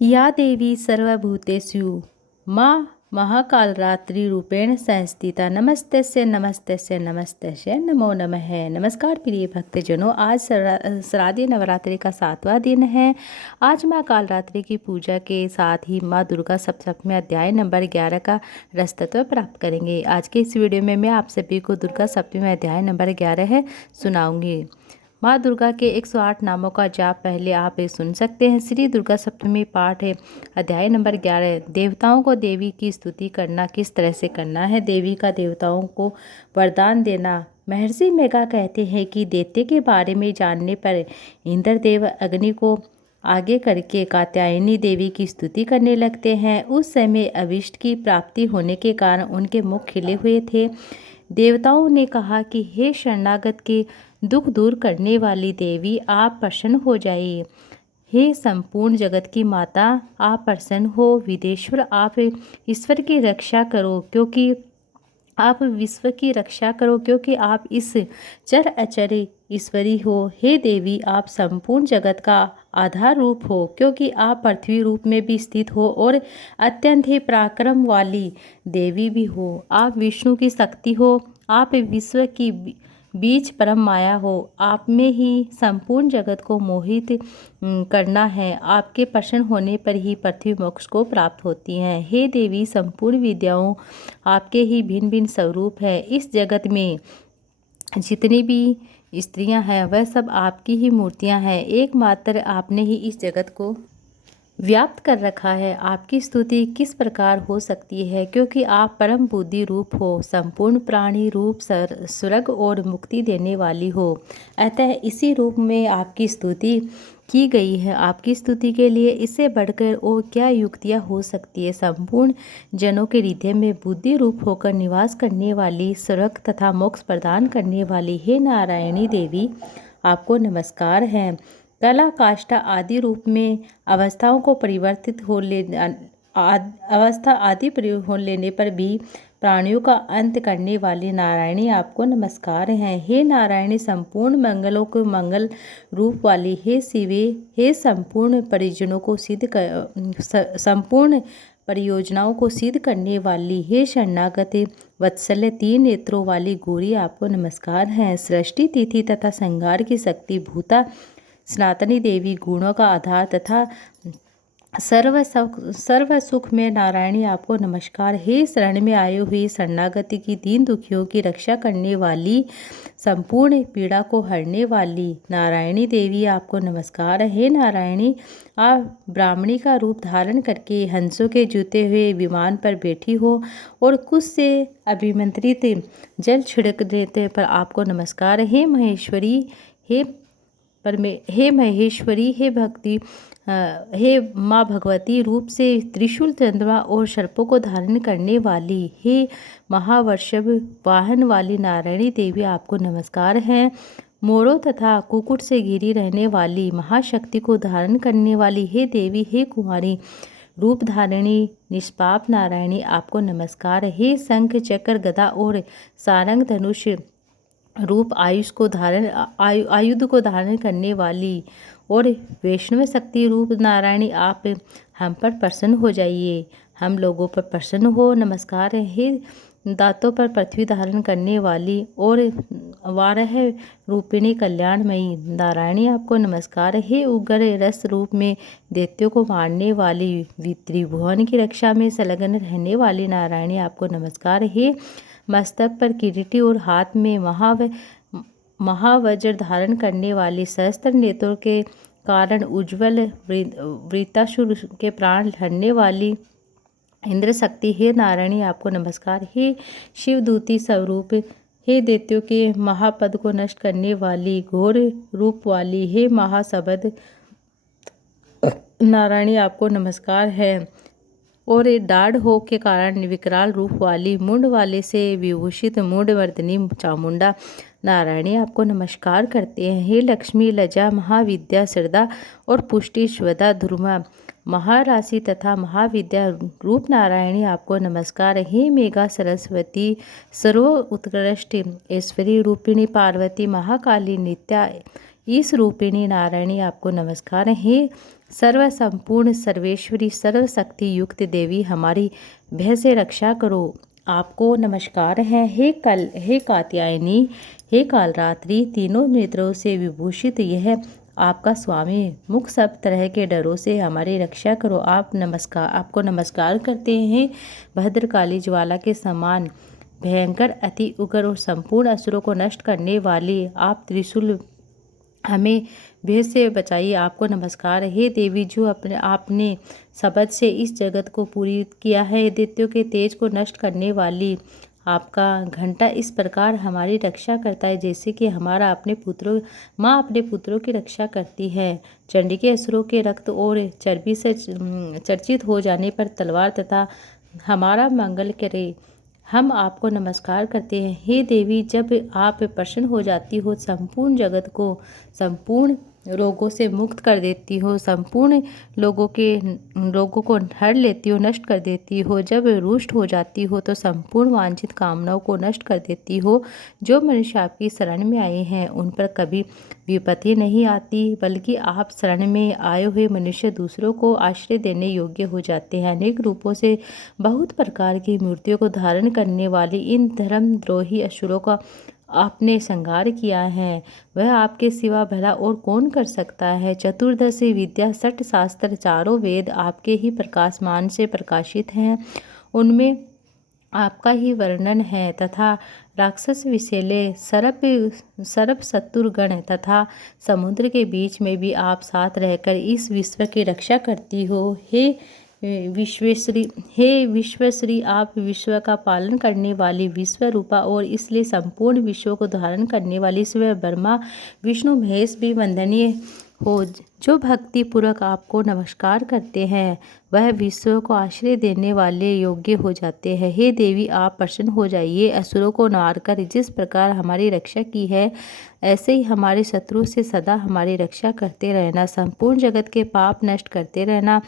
या देवी सर्वभूतेषु मां महाकालरात्रिरूपेण संस्थिता नमस्तस्य नमस्तस्य नमस्तस्य नमो नमः। नमस्कार प्रिय भक्तजनों, आज शारदीय नवरात्रि का 7वां दिन है। आज मां कालरात्रि की पूजा के साथ ही मां दुर्गा सप्तमी अध्याय नंबर 11 का रसतत्व प्राप्त करेंगे। आज के इस वीडियो में मैं आप सभी को दुर्गा सप्तमी अध्याय नंबर 11 है सुनाऊंगी। माँ दुर्गा के 108 नामों का जाप पहले आप सुन सकते हैं। श्री दुर्गा सप्तमी पाठ है अध्याय नंबर 11। देवताओं को देवी की स्तुति करना किस तरह से करना है। देवी का देवताओं को वरदान देना। महर्षि मेघा कहते हैं कि दैत्य के बारे में जानने पर इंद्रदेव अग्नि को आगे करके कात्यायनी देवी की स्तुति करने लगते हैं। उस समय अभिष्ट की प्राप्ति होने के कारण उनके मुख खिले हुए थे। देवताओं ने कहा कि हे शरणागत के दुख दूर करने वाली देवी, आप प्रसन्न हो जाइए। हे संपूर्ण जगत की माता, आप प्रसन्न हो। विदेश्वर, आप ईश्वर की रक्षा करो क्योंकि आप विश्व की रक्षा करो क्योंकि आप इस चर अचर ईश्वरी हो। हे देवी, आप संपूर्ण जगत का आधार रूप हो क्योंकि आप पृथ्वी रूप में भी स्थित हो और अत्यंत ही पराक्रम वाली देवी भी हो। आप विष्णु की शक्ति हो। आप विश्व की बीच परम माया हो। आप में ही संपूर्ण जगत को मोहित करना है। आपके प्रसन्न होने पर ही पृथ्वी मोक्ष को प्राप्त होती हैं। हे देवी, संपूर्ण विद्याओं आपके ही भिन्न भिन्न स्वरूप है। इस जगत में जितनी भी स्त्रियां हैं वह सब आपकी ही मूर्तियां हैं। एकमात्र आपने ही इस जगत को व्याप्त कर रखा है। आपकी स्तुति किस प्रकार हो सकती है क्योंकि आप परम बुद्धि रूप हो, संपूर्ण प्राणी रूप, स्वर्ग और मुक्ति देने वाली हो। अतः इसी रूप में आपकी स्तुति की गई है। आपकी स्तुति के लिए इससे बढ़कर और क्या युक्तियाँ हो सकती है। संपूर्ण जनों के हृदय में बुद्धि रूप होकर निवास करने वाली, स्वर्ग तथा मोक्ष प्रदान करने वाली हे नारायणी देवी, आपको नमस्कार है। कला काष्ठा आदि रूप में अवस्थाओं को परिवर्तित हो लेने पर भी प्राणियों का अंत करने वाली नारायणी, आपको नमस्कार है। हे नारायणी, संपूर्ण मंगलों को मंगल रूप वाली, हे शिवे, हे संपूर्ण परियोजनाओं को सिद्ध करने वाली, हे शरणागत वत्सल्य 3 नेत्रों वाली गौरी, आपको नमस्कार है। सृष्टि तिथि तथा संहार की शक्ति भूता सनातनी देवी, गुणों का आधार तथा सर्व सुख में नारायणी, आपको नमस्कार। हे शरण में आई हुई शरणागति की दीन दुखियों की रक्षा करने वाली, संपूर्ण पीड़ा को हरने वाली नारायणी देवी, आपको नमस्कार। हे नारायणी, आप ब्राह्मणी का रूप धारण करके हंसों के जूते हुए विमान पर बैठी हो और कुछ से अभिमंत्रित जल छिड़क देते पर आपको नमस्कार। हे महेश्वरी, हे महेश्वरी, हे माँ भगवती रूप से त्रिशूल, चंद्रमा और सर्पों को धारण करने वाली, हे महावर्षभ वाहन वाली नारायणी देवी, आपको नमस्कार है। मोरों तथा कुक्कुट से घिरी रहने वाली, महाशक्ति को धारण करने वाली हे देवी, हे कुमारी रूप धारिणी निष्पाप नारायणी, आपको नमस्कार। हे शंख चक्र गदा और सारंग धनुष रूप आयुध को धारण करने वाली और वैष्णव शक्ति रूप नारायणी, आप हम पर प्रसन्न हो जाइए, हम लोगों पर प्रसन्न हो। नमस्कार। हे दांतों पर पृथ्वी धारण करने वाली और वाराह रूपिणी कल्याणमयी नारायणी, आपको नमस्कार। हे उग्र रस रूप में दैत्यों को मारने वाली, त्रिभुवन की रक्षा में संलग्न रहने वाली नारायणी, आपको नमस्कार। हे मस्तक पर किरीटी और हाथ में महावज्र धारण करने वाली, सहस्त्र नेत्रों के कारण उज्ज्वल वृत्तासुर के प्राण हरने वाली इंद्र शक्ति, हे नारायणी, आपको नमस्कार। हे शिवदूती स्वरूप, हे दैत्यों के महापद को नष्ट करने वाली, घोर रूप वाली, हे महाशब्द नारायणी, आपको नमस्कार है। और डाढ़ हो के कारण विकराल रूप वाली, मुंड वाले से विभूषित मुंडवर्धिनी चामुंडा नारायणी, आपको नमस्कार करते हैं। हे लक्ष्मी, लज्जा, महाविद्या, श्रद्धा और पुष्टि, श्वदा, ध्रुमा, महाराशि तथा महाविद्या रूप नारायणी, आपको नमस्कार। हे मेघा सरस्वती, सर्व उत्कृष्ट ऐश्वरी रूपिणी पार्वती, महाकाली, नित्या ईश रूपिणी नारायणी आपको नमस्कार है। हे सर्व संपूर्ण सर्वेश्वरी सर्वशक्ति युक्त देवी हमारी भय से रक्षा करो, आपको नमस्कार है। हे कात्यायनी, हे कालरात्रि, तीनों नेत्रों से विभूषित यह आपका स्वामी मुख सब तरह के डरों से हमारी रक्षा करो, आपको नमस्कार करते हैं। भद्रकाली ज्वाला के समान भयंकर अति उग्र और संपूर्ण असुरों को नष्ट करने वाली आप त्रिशूल हमें भेद से बचाइए, आपको नमस्कार। हे देवी, जो आपने शब्द से इस जगत को पूरी किया है, दैत्यों के तेज को नष्ट करने वाली आपका घंटा इस प्रकार हमारी रक्षा करता है जैसे कि माँ अपने पुत्रों की रक्षा करती है। चंडी के असुरों के रक्त और चर्बी से चर्चित हो जाने पर तलवार तथा हमारा मंगल करे, हम आपको नमस्कार करते हैं। हे देवी, जब आप प्रसन्न हो जाती हो, संपूर्ण जगत को संपूर्ण रोगों से मुक्त कर देती हो, संपूर्ण रोगों को हर लेती हो, नष्ट कर देती हो। जब रुष्ट हो जाती हो तो संपूर्ण वांछित कामनाओं को नष्ट कर देती हो। जो मनुष्य आपकी शरण में आए हैं उन पर कभी विपत्ति नहीं आती, बल्कि आप शरण में आए हुए मनुष्य दूसरों को आश्रय देने योग्य हो जाते हैं। अनेक रूपों से बहुत प्रकार की मूर्तियों को धारण करने वाली इन धर्मद्रोही असुरों का आपने संहार किया है, वह आपके सिवा भला और कौन कर सकता है। चतुर्दशी विद्या, षट शास्त्र, चारों वेद आपके ही प्रकाशमान से प्रकाशित हैं, उनमें आपका ही वर्णन है। तथा राक्षस विषैले सर्प शत्रुगण तथा समुद्र के बीच में भी आप साथ रहकर इस विश्व की रक्षा करती हो। हे विश्वश्री, आप विश्व का पालन करने वाली विश्व रूपा और इसलिए संपूर्ण विश्व को धारण करने वाली शिव, ब्रह्मा, विष्णु, महेश भी वंदनीय हो। जो भक्ति पूर्वक आपको नमस्कार करते हैं वह विश्व को आश्रय देने वाले योग्य हो जाते हैं। हे देवी, आप प्रसन्न हो जाइए। असुरों को मारकर जिस प्रकार हमारी रक्षा की है, ऐसे ही हमारे शत्रु से सदा हमारी रक्षा करते रहना। संपूर्ण जगत के पाप नष्ट करते रहना।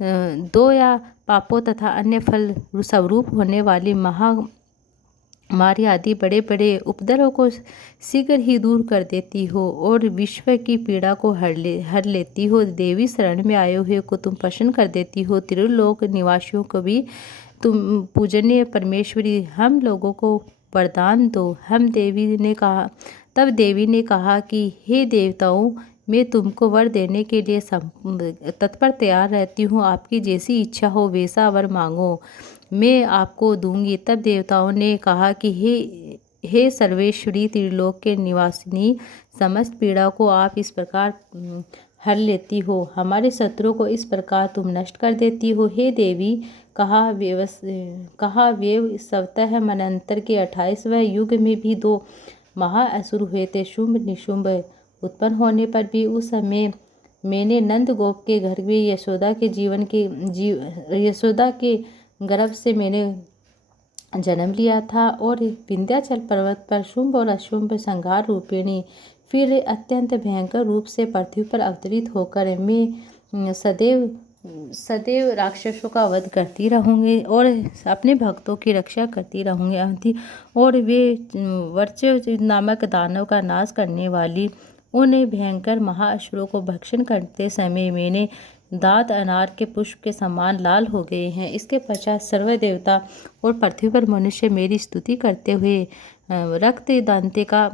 दो या पापों तथा अन्य फल स्वरूप होने वाली महामारी आदि बड़े बड़े उपद्रवों को शीघ्र ही दूर कर देती हो और विश्व की पीड़ा को हर लेती हो। देवी, शरण में आए हुए को तुम प्रसन्न कर देती हो। त्रिलोक निवासियों को भी तुम पूजनीय परमेश्वरी, हम लोगों को वरदान दो। तब देवी ने कहा कि हे देवताओं, मैं तुमको वर देने के लिए तत्पर तैयार रहती हूँ। आपकी जैसी इच्छा हो वैसा वर मांगो, मैं आपको दूंगी। तब देवताओं ने कहा कि हे सर्वेश्वरी, त्रिलोक के निवासिनी, समस्त पीड़ा को आप इस प्रकार हर लेती हो, हमारे शत्रुओं को इस प्रकार तुम नष्ट कर देती हो। हे देवी, कहा व्यव सवतः मनंतर के 28वें युग में भी 2 महाअसुर हुए थे, शुंभ निशुंभ। उत्पन्न होने पर भी उस समय मैंने नंद गोप के घर में यशोदा के गर्भ से मैंने जन्म लिया था और विंध्याचल पर्वत पर शुंभ और अशुंभ संहार रूपिणी फिर अत्यंत भयंकर रूप से पृथ्वी पर अवतरित होकर मैं सदैव राक्षसों का वध करती रहूँगी और अपने भक्तों की रक्षा करती रहूँगी। और वे वर्चस्व नामक दानव का नाश करने वाली उन भयंकर महाअसुरों को भक्षण करते समय मैंने दांत अनार के पुष्प के समान लाल हो गए हैं। इसके पश्चात सर्व देवता और पृथ्वी पर मनुष्य मेरी स्तुति करते हुए रक्त दांतिका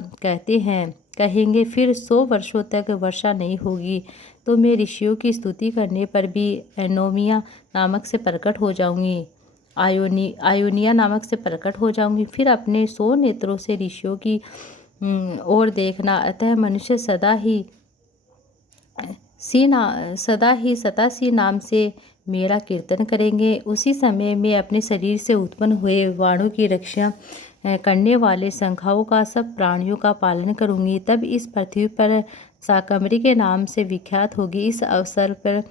कहेंगे, फिर 100 वर्षों तक वर्षा नहीं होगी। तो मैं ऋषियों की स्तुति करने पर भी एनोमिया नामक से प्रकट हो जाऊंगी, आयोनिया नामक से प्रकट हो जाऊंगी। फिर अपने 100 नेत्रों से ऋषियों की और देखना। अतः मनुष्य सदा ही सतासी नाम से मेरा कीर्तन करेंगे। उसी समय मैं अपने शरीर से उत्पन्न हुए वाणु की रक्षा करने वाले शंखाओं का सब प्राणियों का पालन करूंगी। तब इस पृथ्वी पर शाकंभरी के नाम से विख्यात होगी। इस अवसर पर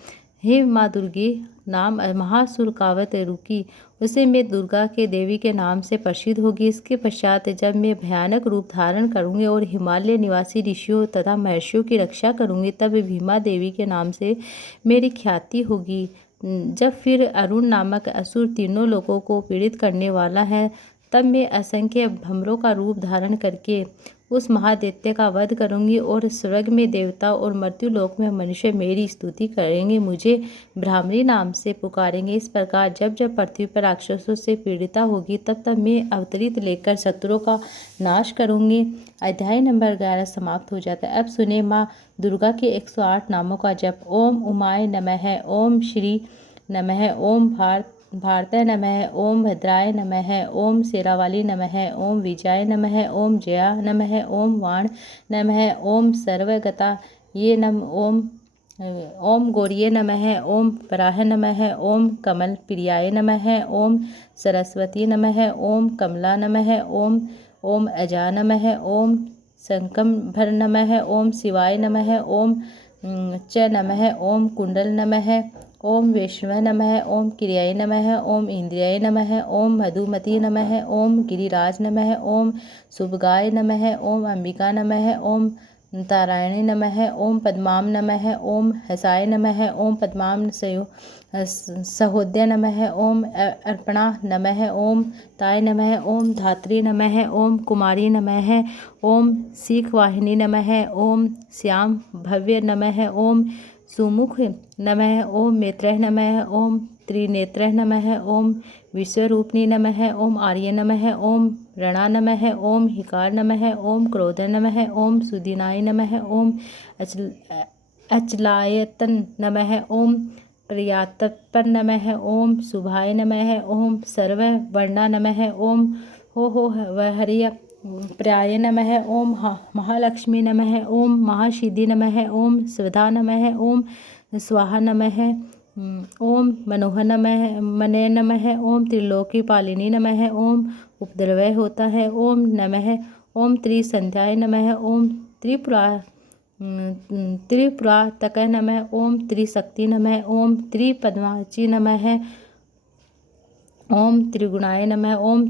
हे माँ दुर्गे नाम महासुर कावत रुकी, उसे मैं दुर्गा के देवी के नाम से प्रसिद्ध होगी। इसके पश्चात जब मैं भयानक रूप धारण करूंगी और हिमालय निवासी ऋषियों तथा महर्षियों की रक्षा करूंगी, तब भीमा देवी के नाम से मेरी ख्याति होगी। जब फिर अरुण नामक असुर तीनों लोगों को पीड़ित करने वाला है, तब मैं असंख्य भ्रमरों का रूप धारण करके उस महादैत्य का वध करूंगी और स्वर्ग में देवता और मृत्यु लोक में मनुष्य मेरी स्तुति करेंगे, मुझे ब्राह्मणी नाम से पुकारेंगे। इस प्रकार जब जब पृथ्वी पर राक्षसों से पीड़िता होगी तब तब मैं अवतरित लेकर शत्रुओं का नाश करूंगी। अध्याय नंबर 11 समाप्त हो जाता है। अब सुने माँ दुर्गा के 108 नामों का जप। ओम उमाय नमः, ओम श्री नमः, ओम भारताय नमः, ओम भद्राय नमः, ओम शेरावाली नमः, ओम विजयाय नमः, ओम जया नमः, ओम वाण नमः, ओम सर्वगता ये नम, ओम गौरिये नमः, ओम वराह नमः, ओम कमल प्रियाय नमः, ओम सरस्वती नमः, ओम कमला नमः, ओम अजा नमः, ओम शंकंभर नमः, ओम शिवाय नमः, ओम च नमः, ओम कुंडल नमः, ओम वैष्णव नमः, ओम क्रियाय नमः, ओम इंद्रियाय नमः, ओम मधुमती नमः, ओम गिरिराज नमः, ओम शुभगाय नमः, ओम अंबिका नमः, ओम तारायणी नमः, ओम पद्माम नमः, ओम हसाय नमः, ओम पद्माम सहोदय नमः, ओम अर्पणा नमः, ओम ताय नमः, ओम धात्री नमः, ओम कुमारी नमः, ओम सीख वाहिनी नमः, ओम श्याम भव्य नमः, ओम सुमुख नमः, ओम मित्र नमः, ओम त्रिनेत्र नमः, ओम विश्वरूपिणी नमः, ओम आर्य नमः, ओम रणा नमः, ओम हिकार नमः, ओम क्रोध नमः, ओम सुदिनाय नमः, ओम अचलायतन नमः, ओम प्रियातपर नमः, ओम शुभाय नमः, ओम सर्ववर्णा नमः, ओम हो हरिय प्राय नमः, ओम महालक्ष्मी नमः, ओम महासिद्धि नमः, ओम स्वधा नमः, ओम स्वाहा नमः, ओम मनोहर नमः मने नमः, ओम त्रिलोकी पालिनी नमः, ओम उपद्रवय होता है ओम नमः, ओम त्रिसंध्याय नमः, ओम त्रिपुरातक नमः, ओम त्रिशक्ति नमः, ओम त्रिपद्माची नमः, ओम त्रिगुणाय नमः, ओम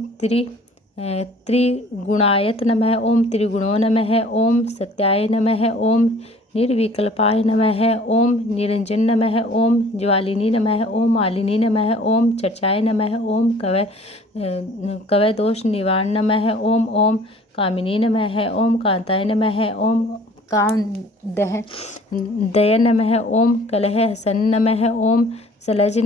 त्रिगुणायत नमः, ओम त्रिगुणो नमः, ओम सत्याय नमः, ओम निर्विकल्पाय नमः, ओम निरंजन नमः, ओम ज्वालिनी नमः, ओम मालिनी नमः, ओम चर्चाय नमः, ओम कवय दोष निवारण नमः, ओम कामिनी नमः, ओम कांताय नमः, ओम काम दय नमः, ओम कलह हसन नमः, ओम सलज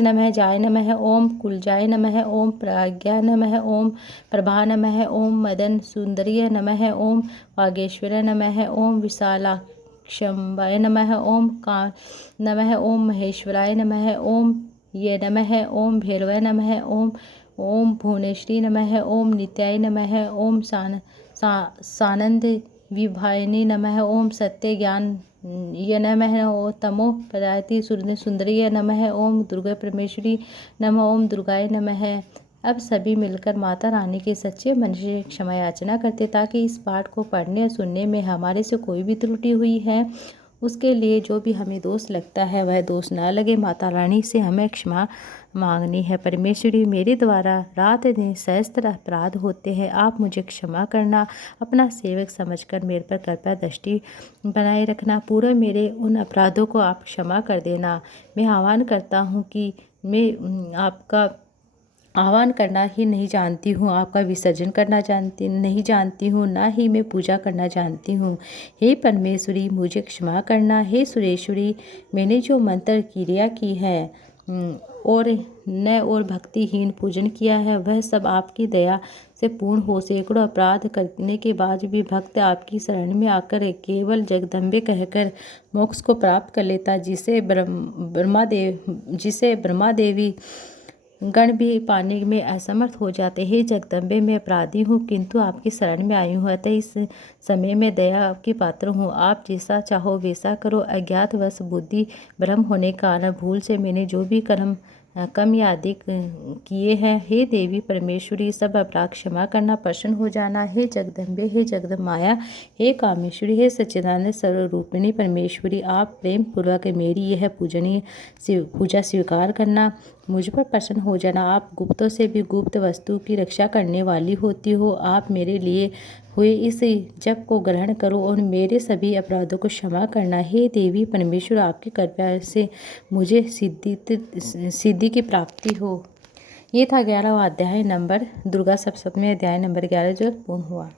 नमः जाय नमः, ओम कुलजाय नमः, ओम प्राज्ञा नमः, ओम प्रभा नमः, ओम मदन सुंदरीय नमः, ओम वागेश्वर नमः, ओम विशालाक्षम्बाय नमः, ओम का नमः, ओम महेश्वराय नमः, ओम ये नमः, ओम भैरवाय नमः, ओम भुवनेश्वरी नमः, ओम नित्याय नमः, ओम सानंद विभायनी नमः, ओम सत्य ज्ञान ये नमः, ओम तमो पदायति सुंदरी नमः, ओम दुर्गा परमेश्वरी नमः, ओम दुर्गाय नमः। अब सभी मिलकर माता रानी के सच्चे मन से क्षमा याचना करते ताकि इस पाठ को पढ़ने और सुनने में हमारे से कोई भी त्रुटि हुई है उसके लिए जो भी हमें दोष लगता है वह दोष ना लगे। माता रानी से हमें क्षमा मांगनी है। परमेश्वरी, मेरे द्वारा रात दिन सहस्त्र अपराध होते हैं, आप मुझे क्षमा करना। अपना सेवक समझकर मेरे पर कृपया दृष्टि बनाए रखना। पूरे मेरे उन अपराधों को आप क्षमा कर देना। मैं आह्वान करता हूँ कि मैं आपका आह्वान करना ही नहीं जानती हूँ, आपका विसर्जन करना नहीं जानती हूँ, ना ही मैं पूजा करना जानती हूँ। हे परमेश्वरी, मुझे क्षमा करना। हे सुरेश्वरी, मैंने जो मंत्र क्रिया की है और भक्तिहीन पूजन किया है वह सब आपकी दया से पूर्ण हो। सैकड़ों अपराध करने के बाद भी भक्त आपकी शरण में आकर केवल जगदम्बे कहकर मोक्ष को प्राप्त कर लेता, जिसे ब्रह्मा देवी गण भी पाने में असमर्थ हो जाते। हे जगदम्बे, मैं अपराधी हूँ किंतु आपकी शरण में आई हूँ, अतः इस समय में दया की पात्र हूँ। आप जैसा चाहो वैसा करो। अज्ञातवश बुद्धि भ्रम होने के कारण भूल से मैंने जो भी कर्म कम या अधिक किए हैं, हे देवी परमेश्वरी, सब अपराध क्षमा करना, प्रसन्न हो जाना। हे जगदम्बे, हे जगदमाया, हे कामेश्वरी, हे सच्चिदानंद सर्वरूपिणी परमेश्वरी, आप प्रेम पूर्वक मेरी यह पूजा स्वीकार करना, मुझ पर प्रसन्न हो जाना। आप गुप्तों से भी गुप्त वस्तु की रक्षा करने वाली होती हो। आप मेरे लिए हुए इस जप को ग्रहण करो और मेरे सभी अपराधों को क्षमा करना। हे देवी परमेश्वर, आपकी कृपा से मुझे सिद्धि की प्राप्ति हो। ये था 11वां अध्याय नंबर दुर्गा सप्तमी अध्याय नंबर 11 जो पूर्ण हुआ।